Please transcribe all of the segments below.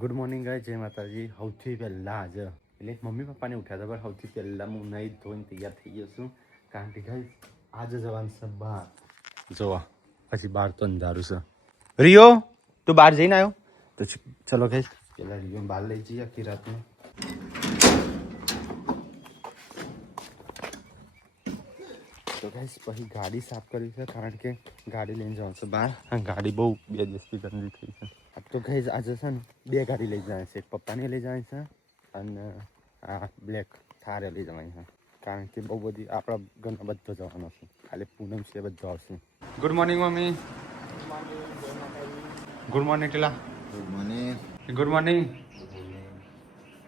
Good morning ગાય, જય માતાજી. સૌથી પહેલાં આજે એટલે મમ્મી પપ્પાને ઉઠ્યા હતા, પણ સૌથી પહેલાં હું નહીં ધોઈને તૈયાર થઈ ગયો છું. કારણ કે ગાય આજે જવાનું છે બહાર જોવા. પછી બહાર તો અંધારું છે. રિયો, તું બહાર જઈને આવ્યો? તો ચલો ગાય પહેલાં રિયો બહાર લઈ જઈએ આખી રાતમાં. તો ગાઈસ પછી ગાડી સાફ કરી છે, કારણ કે ગાડી લઈને જવાનું છે બહાર. ગાડી બહુ 2 દિવસથી ગંદી થઈ છે. તો ગાઈસ આજે છે ને 2 ગાડી લઈ જવાની છે. એક પપ્પાને લઈ જવાની છે અને આ બ્લેક થારે લઈ જવાની છે. કારણ કે બહુ બધી આપણા ઘરના બધો જવાનો છે. ખાલી પૂનમ છે બધો આવશે. Good morning mummy. Good morning ટીલા. Good morning. Good morning.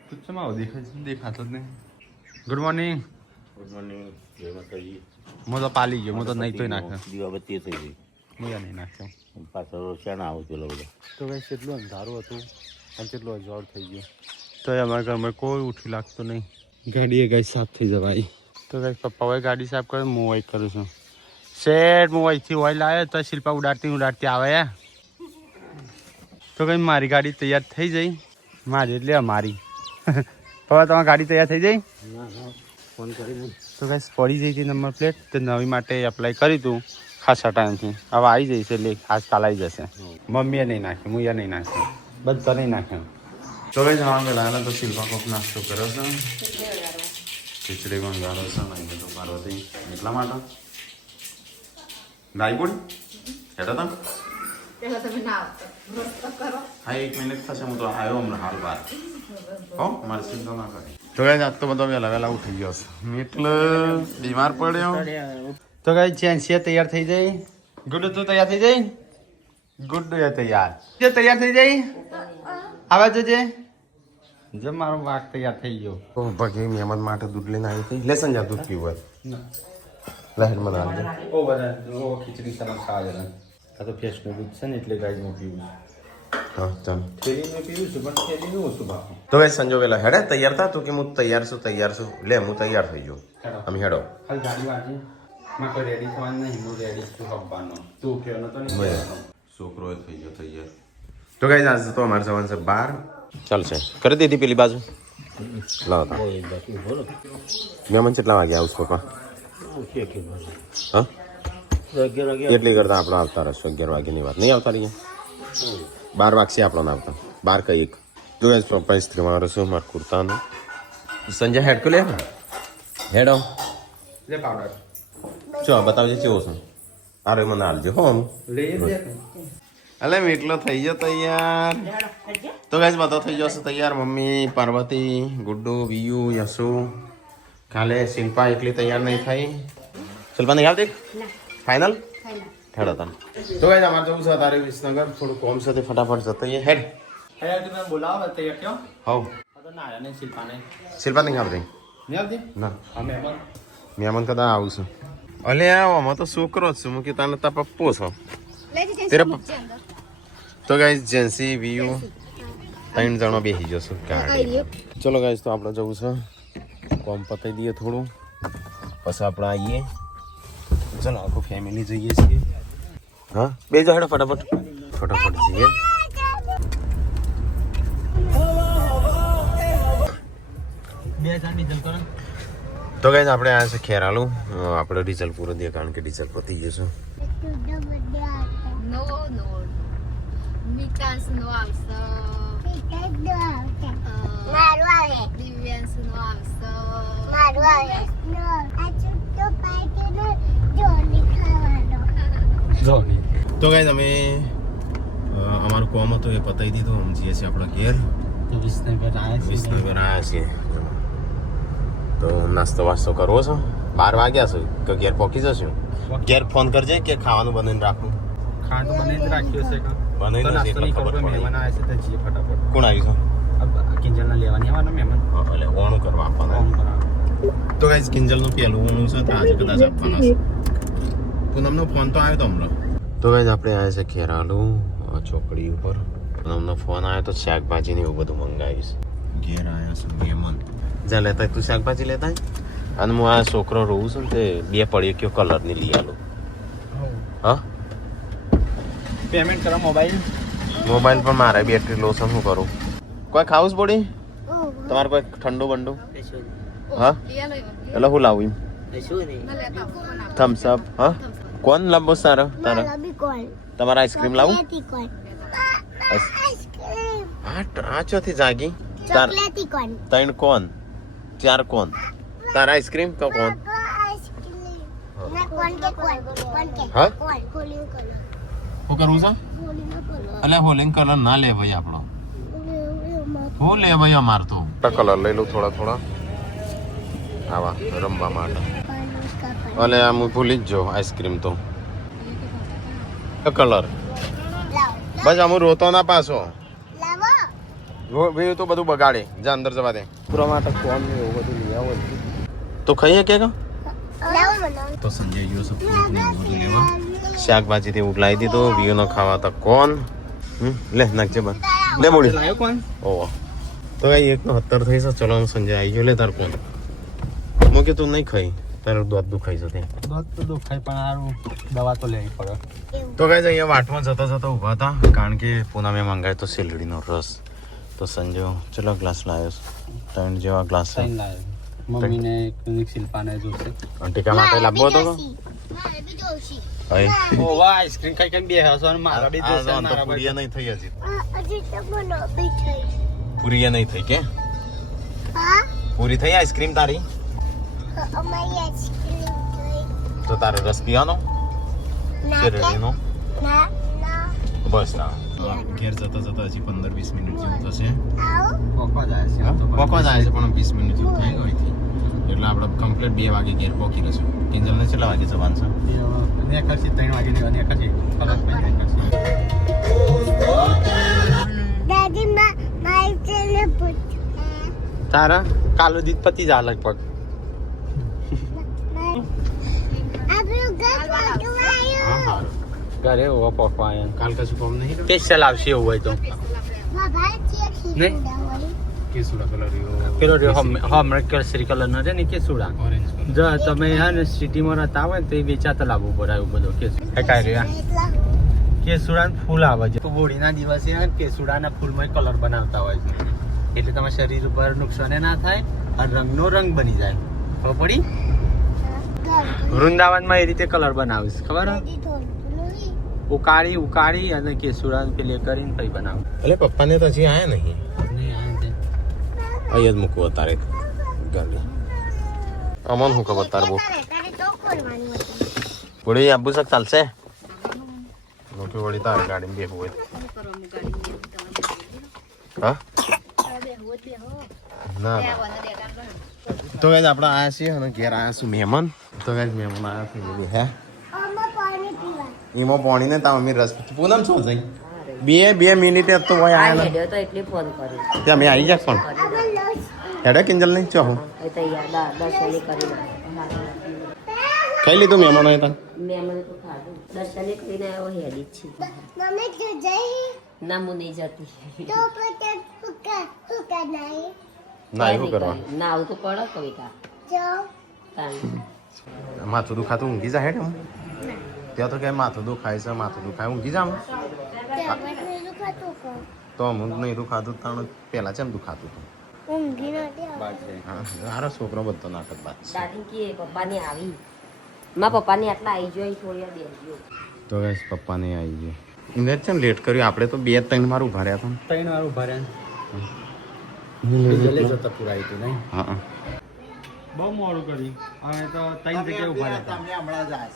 તું ચમ આવો દેખાતો જ નહીં. Good morning. Good morning. જય માતાજી. હું તો પાલી ગયો, હું તો નહીં તોય નાખ્યો. દીવાબત્તી થઈ ગઈ. હું નહીં નાખ્યો. પાછળ શાના આવું પેલો બધા. તો ભાઈ કેટલું અંધારું હતું અને કેટલું અજવાળ થઈ ગયું. તો અમારા ઘરમાં કોઈ ઉઠી લાગતું નહીં. ગાડી એ ગાય સાફ થઈ જવાય. તો ગાય પપ્પા હોય ગાડી સાફ કરે, હું હોય કરું છું. શેઠ હું અહીંથી હોય લાવ્યો તો શિલ્પા ઉડાડતી આવે. તો કઈ મારી ગાડી તૈયાર થઈ જઈ. મારી એટલે અમારી. પપ્પા તમારી ગાડી તૈયાર થઈ જઈ? ફોન કરીને તો ગાય પડી જઈ હતી નંબર પ્લેટ. તો નવી માટે એપ્લાય કરી તું ખાસા ટાઈમથી. હવે આવી જઈશ એટલે આજકાલ આવી જશે. મમ્મીએ નહીં નાખ્યું, હું નહીં નાખ્યું, બધા નહીં નાખ્યું. તો કઈ જવાનું પેલા તો શિલ્પા કોક નાસ્તો કર્યો છે. ખીચડી મંગાડો છે નહીં બધું પાર્વતી એટલા માટે. રાયપુર હેઠો તમે? હા 1 મિનિટ થશે, હું તો આવ્યો હમણાં હાલ બહાર. હો મારે ચિંતા ના કરી. તો કઈ આજ તો બધો વહેલા ઉઠી ગયો છે એટલે બીમાર પડ્યો. તો કઈ જેન્સીએ તૈયાર થઈ જાય. ગુડ તું તૈયાર થઈ જાય. ગુડ તૈયાર થઈ જાય. આવા જજે. જો મારો વાઘ તૈયાર થઈ ગયો. ભાઈ મહેમાન માટે દૂધ લઈને આવી હતી. લેસન જા દૂધ પીવું હોય લહેર મને આવજે. ઓ બધા ખીચડી સરસ ખાવા જરા. આ તો ફેસનું દૂધ છે ને એટલે ગાયનું પીવું. હા ચાલ. થેલીનું પીવું છું પણ થેલીનું ઓછું ભાવ. તો ભાઈ સંજો વેલા હેડે તૈયાર થા તું કે હું તૈયાર છું લે હું તૈયાર થઈ ગયો. અમે હેડો ખાલી ગાડી વાંચી માં કોઈ રેડી થવાનું નહીં. હું રેડી છું હબ્બાનો. તું ઉઠ્યો નતો ને છોકરો થઈ ગયો તૈયાર. તો કઈ આજે તો અમારે જવાનું છે બહાર. ચાલ છે કરી દીધી પેલી બાજુ લાવો તા. મહેમાન કેટલા વાગે આવશે પપ્પા? હા એટલી કરતા આપણે આવતા રહેશું. 11 વાગ્યાની વાત નહીં આવતા રહીએ. 12 વાગશે આપણને આવતા. 12 કઈ 1. જો પપ્પા ઇસ્ત્રી મારો છું મારા કુર્તાનો. સંજય હેડ લે હેડો લે પાવડર. ચો બતાવજે કેવો છે. અરે મને હાલજો હો. અલે મીટલો થઈ ગયો તૈયાર. તો ગાઈસ બધો થઈ જશે તૈયાર. Mummy, Parvati, Guddu, view, Yashu. કાલે શિલ્પા એકલી તૈયાર નહીં થઈ. શિલ્પા નહીં આવતી? ફાઇનલ હેડો તને. તો ગાઈસ અમારે જવું છે તારે વિસનગર. થોડું કોમ સાથે ફટાફટ જતા હેડ. બોલાવો તૈયાર ક્યાં? હવ શિલ્પા નહીં આવતી? ના મહેમાન કદા આવું છું. અલે આમાં તો છોકરો જ છું. મૂકી તને તા પપ્પો છો. તો ગાઈસ જેન્સી વિયુ 3 જણો બેસી જશું ગાડી. ચલો ગાઈસ તો આપણે જવું છે કોમ પતાવી દઈએ થોડું પછી આપણે આવીએ. ચલો આખું ફેમિલી જઈએ છીએ. હા બે જો હેડો ફટાફટ જઈએ. તો ગાઈસ આપણે આવ્યા છે ખેરાલુ. આપણે ડીઝલ પૂરો દઈએ કારણ કે ડીઝલ પતી જશે. તો ગાઈસ અમે અમારું કોમ હતું એ પતાવી દીધું. અમે જઈએ છીએ આપણા ઘેર. વિસનગર આવ્યા છીએ. તો નાસ્તો વાસ્તો કરવો છો? 12 વાગ્યા છે કે ઘેર પહોંચી જશું? ઘેર ફોન કરજે કે ખાવાનું બનાવીને રાખું. ખાવાનું બનાવીને રાખ્યો છે કા? બનાવીને નાસ્તો નહીં કરવો. મહેમાન આવે છે તો જઈએ ફટાફટ. કોણ આવ્યું છે? કિંજલના લેવાની આવવાના મહેમાન. એટલે ઓણું કરવા આપવાના. તો ગાઈસ કિંજલનું પહેલું ઓણું છે તો આજે કદાચ આપવાના છે. પૂનમનો ફોન તો આવ્યો તો હમણાં. તો ગાઈસ આપણે આવ્યા છે ખેરાલુ ચોકડી ઉપર. પૂનમનો ફોન આવ્યો તો શાકભાજી ને એવું બધું મંગાવીશ. ઘેર આવ્યા છે મહેમાન. જ્યાં લેતા તું શાકભાજી લેતા અને હું આ છોકરો રહું છું ને તે 2 પડી કયો કલરની લઈ આલું. હા પેમેન્ટ કરો મોબાઈલ પર મારે બેટરી લો છે શું કરું? કોઈ ખાવું બોડી તમારે કોઈ ઠંડુ બંડુ હા એટલે હું લાવું થમ્સ અપ હા કોણ લાવવો સારો તારા તમારે આઈસ્ક્રીમ લાવું આ ચોથી જાગી ત્રણ કોણ ચાર કોણ તારા આઈસ્ક્રીમ તો કોણ હા શું કરવું છે એટલે હોલિંગ કલર ના લે ભાઈ આપણો હું લે ભાઈ અમાર તો કલર લઈ લઉં થોડા આવા રમવા માટે અને આમ ભૂલી જ જો આઈસ્ક્રીમ તો કલર બસ આમ રોતો ના પાછો ભાઈ તો બધું બગાડે જા અંદર જવા દે પૂરા માટે કોણ એવું બધું લઈ આવો તો ખાઈએ કે તો સંજય ગયો છે ફ્રૂટ ને એવું બધું લેવા શાકભાજી થી ઉગલાઈ દીધો વ્યૂ નો ખાવા તો કોણ લે નાખજે બસ લે મોડી લાયો કોણ ઓહો તો કઈ 1:70 થઈ છે ચલો હું સંજય આવી ગયો લે તાર કોણ મોકે તું નહીં ખાઈ તારું દૂધ દુખાઈ છે દૂધ તો દુખાય પણ સારું દવા તો લેવી પડે તો કઈ અહીંયા વાટમાં જતા ઊભા હતા કારણ કે પૂનામે મંગાવ્યો તો શેરડીનો રસ તો સંજો ચલો ગ્લાસ લાવ્યો 3 જેવા ગ્લાસ લાવ્યો મમ્મીને શિલ્પાને જોશે ટીકા માટે લાવવો હતો ઓ વાહ આઈસ્ક્રીમ ખાઈ બે હસો અને મારા બે જોશે મારા પૂરીયા નહીં થઈ હજી તો મને બે થઈ પૂરીયા નહીં થઈ કે હા પૂરી થઈ આઈસ્ક્રીમ તારી અમારી આઈસ્ક્રીમ થઈ તો તારે રસ પીવાનો શેરડીનો ના બસ ના ઘેર જતા હજી 15-20 મિનિટ જેવું થશે પોકવા જાય છે પણ 20 મિનિટ જેવું થઈ ગઈ હતી એટલે આપણે કમ્પ્લીટ 2 વાગે ઘેર પહોંચી રહીશું કિંજલને કેટલા વાગે જવાનું છે 3 વાગે જવાની દાદી મારી તારા કાલો દીત પતિ જા લગભગ ઘરે હોવા પોકવા આવ્યા કાલ કશું કામ નહીં સ્પેશિયલ આવશે એવું હોય તો પેલો હમણાં કેસરી કલર નો છે ને કેસુડા જો તમે હા ને સિટીમાં રહેતા હોય તો એ વેચાતા લાવવું પડે એવું બધું કેસુડા ફૂલ આવે છે હોળીના દિવસે કેસુડાના ફૂલમાં કલર બનાવતા હોય છે એટલે તમારા શરીર ઉપર નુકસાન ના થાય અને રંગનો રંગ બની જાય ખબર પડી વૃંદાવનમાં એ રીતે કલર બનાવીશ ખબર ઉકાળી અને કેસુડા પેલે કરીને પછી બનાવ એટલે પપ્પાને તો હજી આયા નહીં અહીંયા જ મૂકવું તારે ગાડી અમન હું ખબર તાર બહુ વળી આબુ શક ચાલશે મોટી વળી તારે ગાડીમાં બેહવું હોય હા ના તો ગાઈસ આપણે આયા છીએ અને ઘેર આયા છું મહેમાન તો ગાઈસ મહેમાન આયા છે બધું હે એમાં પાણી ને તા મમ્મી રસ પૂનમ શું થઈ બે મિનિટે તો હોય આયા ને તો એટલે ફોન કર્યો તે અમે આવી જાક પણ હેડે કિંજલ નહીં ચાહો ખાઈ લીધું મહેમાનો એ તા મહેમાનો તો ખાધું દર્શને કરીને આવ્યો હેડી છે મમ્મી તો જઈ ના હું નહીં જતી તો પછી હુકા નહીં ના એવું કરવા ના આવું તો પડે કવિતા જાઓ માથું દુખાતું ઊંઘી જા હેડ હું ત્યાં તો કે માથું દુખાય છે માથું દુખાય ઊંઘી જા તો હું નહીં દુખાતું તાણ પહેલા છે ને દુખાતું હતું હારો છોકરો બધો નાટક બાદ દાદી કે પપ્પાને આવી મારા પપ્પાને આટલા આવી જોઈ થોડી દેજો તો ગાઈસ પપ્પાને આવી ગયો ઇને છે લેટ કર્યું આપણે તો 2-3 વાર ઉભા રહ્યા હતા 3 વાર ઉભા રહ્યા જલ્દી જતા પૂરા આવી નહીં હા બહુ મોડું કર્યું હવે તો 3 જગ્યાએ ઉભા રહ્યા તમે હમણાં જાય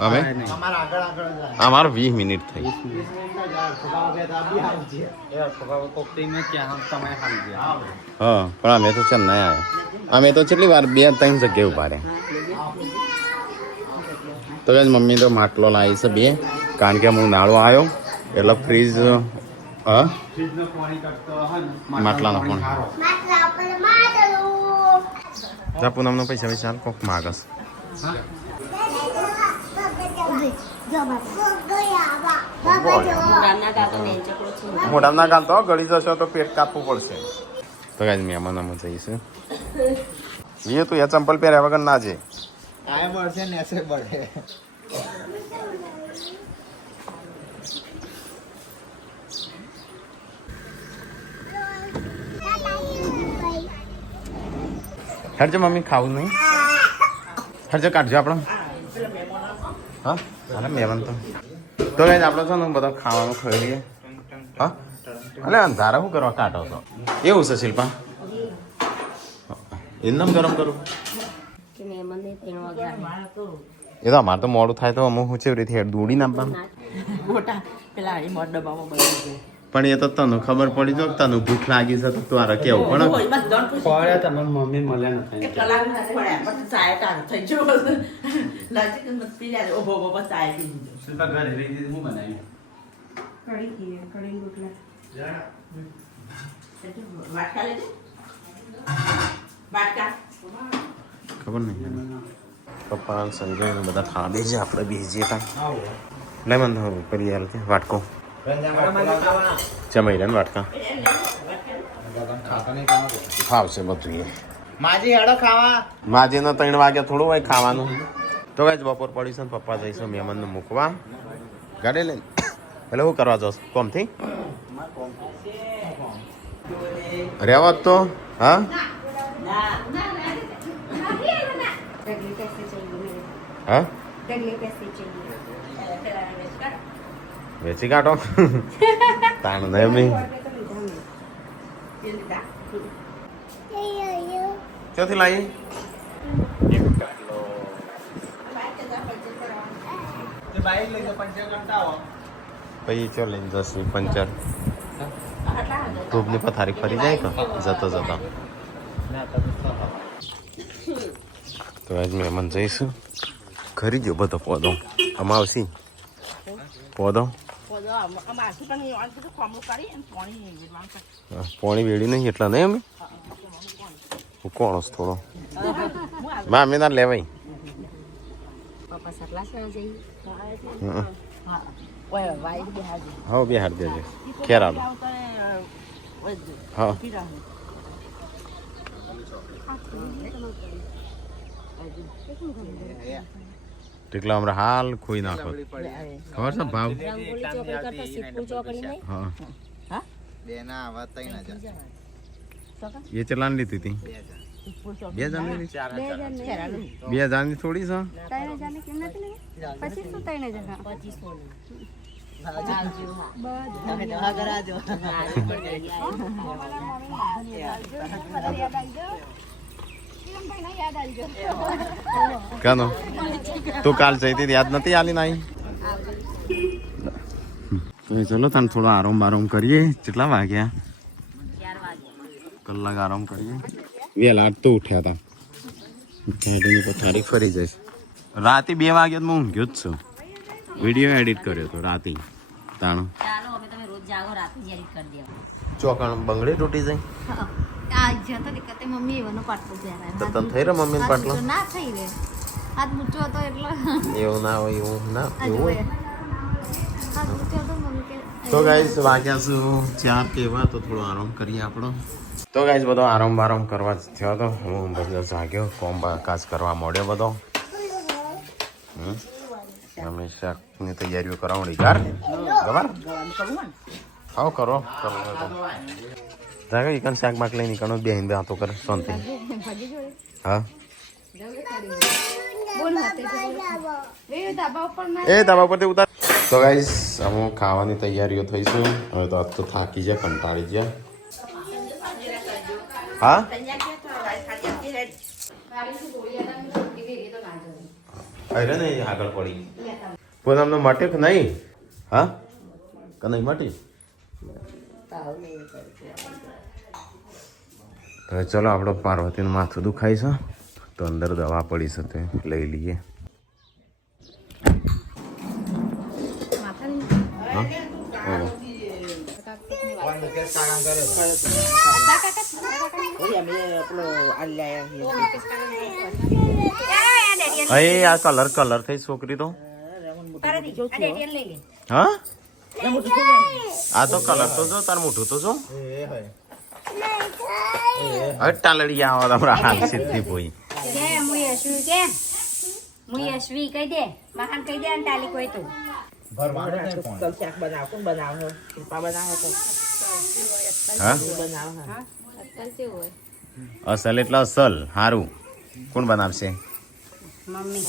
હવે અમાર આગળ જાય અમાર 20 મિનિટ થઈ 20 મિનિટ જાય ખોબા બે દાબી આવી છે યાર ખોબા કોકતી મે કે હમ તમે હાલ ગયા હા પણ અમે તો છે નહીં આયા અમે તો કેટલી વાર 2-3 જગ્યાએ ઉભા રહ્યા તો ગાઈસ મમ્મી તો માટલો લાવી છે 2 કારણ કે હું નાળો આવ્યો એટલે ફ્રીજ હા ફ્રીજનો પાણી કાઢતો હન માટલાનો પાણી જા પૂનમનો પૈસા વિચાર કોક માગસ હા મોઢામાં ના ગાલતો ગળી જશો તો પેટ કાપવું પડશે તો ગાઈસ મહેમાન અમે જઈશું એ તું એ ચંપલ પહેર્યા વગર ના જે આય મળશે ને એસે બળે હરજો મમ્મી ખાવું નહીં હરજો કાઢજો આપણો હા અરે મહેમાન તો કઈ આપણે છે ને બધા ખાવાનું ખાઈ લઈએ હા એટલે અંધારા શું કરવા કાઢો તો એવું છે શિલ્પા એકદમ ગરમ કરું કે મહેમાનને 3 વાગ્યા એ તો અમારે તો મોડું થાય તો અમુક હું ચેવી રીતે દોડી નાખવાનું પણ એ તો તને ખબર પડી જો તને ભૂખ લાગી છે તો તારે કેવું પણ ખોળ્યા તમારી મમ્મી મળે નથી શિલ્પા ઘરે રહી દીધી હું બનાવી ખબર નહીં પપ્પા સંજય ને બધા ખાવા બેસી આપણે બેસીએ હતા લઈ મને કરી યાર છે વાટકો ચમૈરા ને વાટકા ખાવશે બધું એ માજી હેડો ખાવા માજે ને 3 વાગ્યા થોડું હોય ખાવાનું તો કઈ બપોર પડી છે ને પપ્પા જઈશું મહેમાનને મૂકવા ગાડી લઈને એટલે શું કરવા જશ કોમથી રહેવા જ તો હા હા વેચી કાઢો તાણ નહીં એમની ક્યાંથી લાવી પછી ચો લઈને જશે પંચર ધૂપની પથારી ફરી જાય કે જતો જતા તો આજ મહેમાન જઈશું ખરી ગયો બધો પોદો અમાવસી પોદો પોણી વેડી નહીં એટલા નહીં અમે હું કોણ થોડો મામી ના લેવાય પપ્પા સકલા છે જઈ હા બિહાર દેજે ખેરાલો હા ટીકલા હમણાં હાલ ખોઈ નાખો ખબર છે ભાવ રંગોળી ચોકડી કરતા સિદ્ધપુર ચોકડી નહીં હા બેના આવા 3000 એ ચલાન લીધી હતી 2000 ની 2000 ની થોડી છે 3000 ની કેમ નથી લેવી પછી શું 3000 કાનો તું કાલ જઈતી યાદ નથી આલી નાઈ ચલો તને થોડો આરામ બારામ કરીએ કેટલા વાગ્યા 4 વાગ્યા કલાક આરામ કરીએ વેલા તો ઉઠ્યા હતા ગાડીની પથારી ફરી જઈશ રાતે 2 વાગ્યા હું ઊંઘ્યો જ છું વિડીયો એડિટ કર્યો હતો રાતે તાણ ચાલો અમે તમે રોજ જાગો રાતે જ એડિટ કરી દેવા ચોકણ બંગડી તૂટી જાય આ જતો દીકતે મમ્મી એવાનો પાટલો પહેરાય તો તને થઈ રહ્યો મમ્મીને પાટલો ના થઈ રે હાથ મૂચો હતો એટલે એવું ના હોય એવું ના એવું હોય હાથ મૂચો હતો મમ્મી કે તો ગાઈસ વાગ્યા શું 4 કેવા તો થોડો આરામ કરીએ આપણો તો ગાઈસ બધો આરામ બારામ કરવા જ થયો હતો હું બધો જાગ્યો કોમ કાજ કરવા મોડ્યો બધો અમે શાકની તૈયારીઓ કરાવણી યાર ખબર હા કરો જાગે એકન શાક બાક લઈ નીકળો બેહીને બે હાથો કરે શાંતિ હા બોલ હાથે એ ધાબા ઉપર ના એ ધાબા પરથી ઉતાર તો ગાઈસ અમે ખાવાની તૈયારીઓ થઈશું હવે તો આજ તો થાકી ગયા કંટાળી ગયા હા અરે નહીં આગળ પડી પણ અમને મટે કે નહીં હા કે નહીં મટી તો ચલો આપણો પાર્વતીનું માથું દુખાય છે તો અંદર દવા પડી છે તે લઈ લઈએ અહીં આ કલર થઈ છોકરી તો હા આ તો કલર તો જો તાર મોઢું તો જો હવે ટાલડી આવો તમારા હાથ સીધી પોઈ કે હું યશવી કે હું યશવી કહી દે મહાન કહી દે અને ટાલી કોઈ તો હા અસલ એટલે અસલ સારું. કોણ બનાવશે? મમ્મી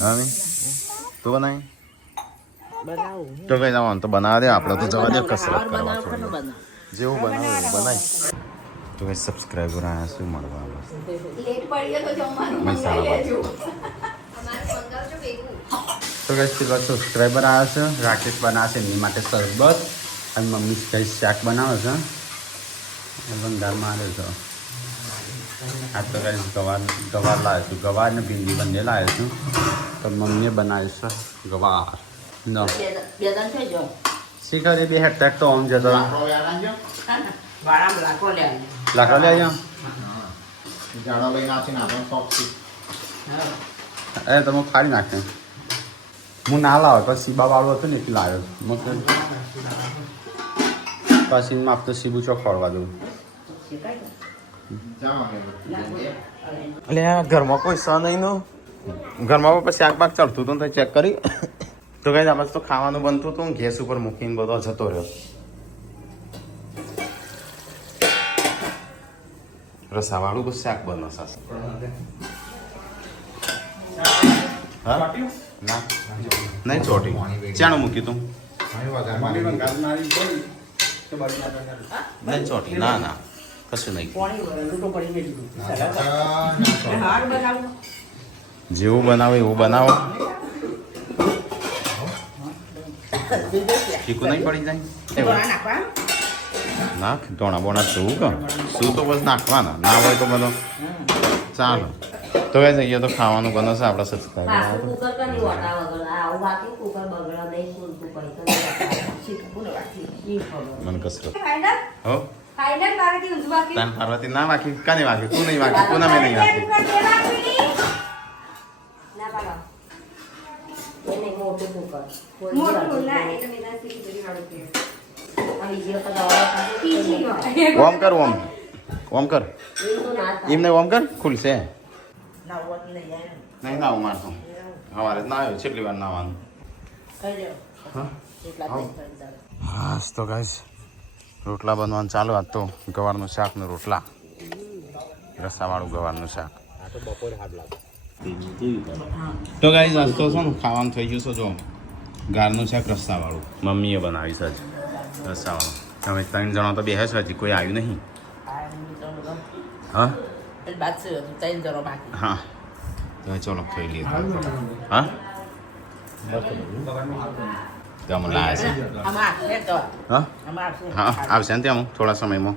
મમ્મી તું બનાવી? તો કઈ જવાનું તો બનાવવા દે, આપણે તો જવા દે કસરત કરવા થોડી. જેવું બનાવું એવું બનાય. તો કઈ સબસ્ક્રાઈબર આયા શું મળવા તો કઈ પેલા સબસ્ક્રાઈબર આવ્યા છે. રાકેશ બનાવશે એની માટે શરબત અને મમ્મી કઈ શાક બનાવે છે. વંગાર મારે છે. આ તો કઈ ગવાર લાવે છું. ગવાર ને ભીંડી બંને લાવે છું. તો મમ્મીએ બનાવી છે ગવાર. No. શીખર એ બે હેઠ તો આમ જતો લાકડો લઈ આવ્યા. એ તમે ફાડી નાખે. હું ના લાવ્યો પછી સીબા વાળું હતું ને એટલે લાવ્યો. પછી માપ તો સીબુ ચોક ખોળવા દઉં. એટલે ઘરમાં કોઈ સ નહીં નો. ઘરમાં પછી શાક બાક ચડતું હતું તો ચેક કરી. તો કઈ આપણે તો ખાવાનું બનતું હતું. ગેસ ઉપર મૂકીને બધો જતો રહ્યો. રસાવાળું બધું શાક બનો સાસ. હા ના નહીં ચોટી ચાણું મૂક્યું તું નહીં ચોટી. ના ના કશું નહીં. જેવું બનાવો એવું બનાવો. ફીકું નહીં પડી જાય. નાખ ધોણા બોણા શું કર શું તો બસ નાખવાના. ના હોય તો બધો ચાલો. તો કઈ જઈએ તો ખાવાનું બનશે આપણા સબસ્ક્રાઈબર. કુકર કરી વટા વગર આવું બાકી કુકર બગડા નહીં પૂરતું પડી મને કસરત ફાઇનલ હો ફાઇનલ મારાથી ઊંધું બાકી તાન પાર્વતી ના વાકી કાને વાકી તું નહીં વાકી તું ના મેં નહીં વાકી. ના પાડો એને મોટું કુકર મોટું ના એટલે મેં ના સીધી કરી હાડું કે બીજી વખત આવા તીજી ઓમ કર ઓમ ઓમ કર ના એમને ઓમ કર ખુલશે. નહીં ના મારતો સવારે ના આવ્યો કેટલી વાર નાવાનું. હા તો ગાઈસ રોટલા બનવાનું ચાલુ. આજ તો ગવારનું શાક ને રોટલા રસાવાળું ગવારનું શાક. તો ગાઈસ આજ તો છે ને ખાવાનું થઈ ગયું છે. જો ગારનું શાક રસાવાળું મમ્મીએ બનાવી છે રસાવાળું. તમે 3 જણા તો બેસે છે હજી કોઈ આવ્યું નહીં. હા હા તો ચલો ખાઈ લઈએ. હા ત્યાં લાયા છે. હા હા આવશે ને ત્યાં થોડા સમયમાં.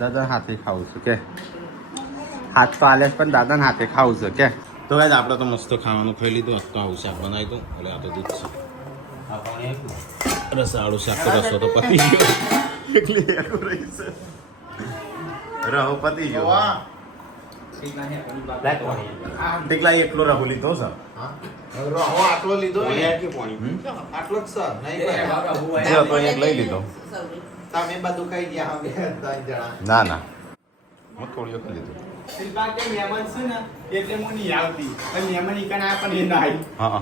દાદા હાથે ખાવું છું કે હાથ તો આલે પણ દાદાને હાથે ખાવું છે કે. તો ગાઈસ આપણે તો મસ્ત ખાવાનું ખાઈ લીધું. તો આવું શાક બનાવી દઉં એટલે આ તો દૂધ છે. રસાવાળું શાક તો રસો તો પતી ગયો. એકલી એકલું રહી છે. રહો પતી ગયો. ટીકલા એકલો રહો લીધો છે. આટલો લીધો હમ? આટલો જ સર નહીં જે હતો એ લઈ લીધો. તમે બધું ખાઈ ગયા હવે 3 જણા. ના ના હું થોડી વખત લીધું. હા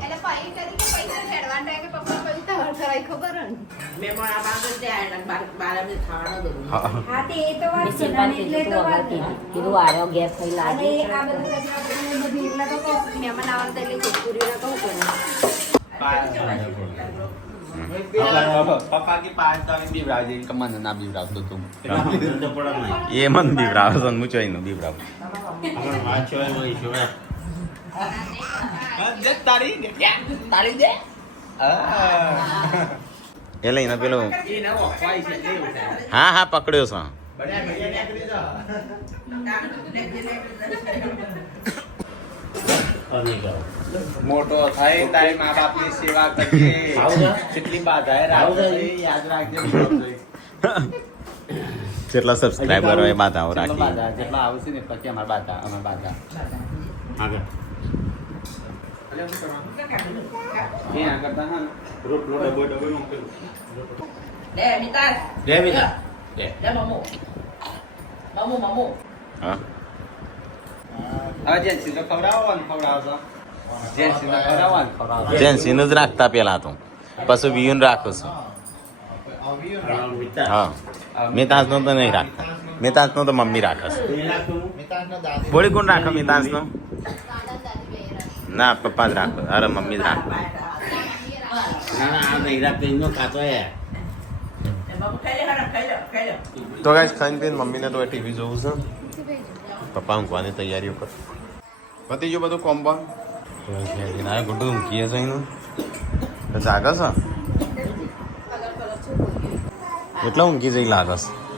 એટલે પાઈ કરી કે પૈસા ફેરવાન રહે કે પપ્પા પૈસા હરખરાઈ ખબર ને મેં પણ આ બાદ જ બાર ખાવાનો દઉં. હા હા તે એ તો વાત છે ને એટલે તો વાત છે કીધું આરો ગેસ થઈ અને લાગે આ બધું કચરા બધું બધું એટલા તો કહું મહેમાન આવતા એટલે ચોખ્ખું કહું કે પપ્પા की पास तो बीवराजे कमन ना बीवरावतो तुम એ મન બીવરાવ છે હું ચોઈનો બીવરાવ. तारी दे એ લઈને પેલો હા હા પકડ્યો છે. मोटो થાય તારી મા બાપની સેવા કરજે. કેટલી બાધા રાખજે યાદ રાખજે. જેટલા સબસ્ક્રાઇબર હોય બાધાઓ જેટલા રાખી. બાધા જેટલા આવશે ને પછી અમાર બાધા આગળ એ આ કરતા હા રોટલો ડબો મૂકેલો લે મિતાર દે બીજા લે મમ્મો હા જેન્સીનું જ રાખતા પેલા તો પછી વિયુન રાખું છું હા મિતાંશનો તો નહીં રાખતા મિતાંશનો તો મમ્મી રાખે છે બોળી કોણ રાખે મિતાંશનો ના પપ્પા જ રાખે અરે મમ્મી જ રાખે તો ગાઈસ ખાઈને પીને મમ્મીને તો ટીવી જોવું છે પપ્પા ઊંઘવાની તૈયારીઓ કર પતી ગયું બધું કોમ્બો ના ગુડ્ડું ઊંઘીએ છે એનું જાગે છે એટલા ઊંઘી જઈ લાગે છે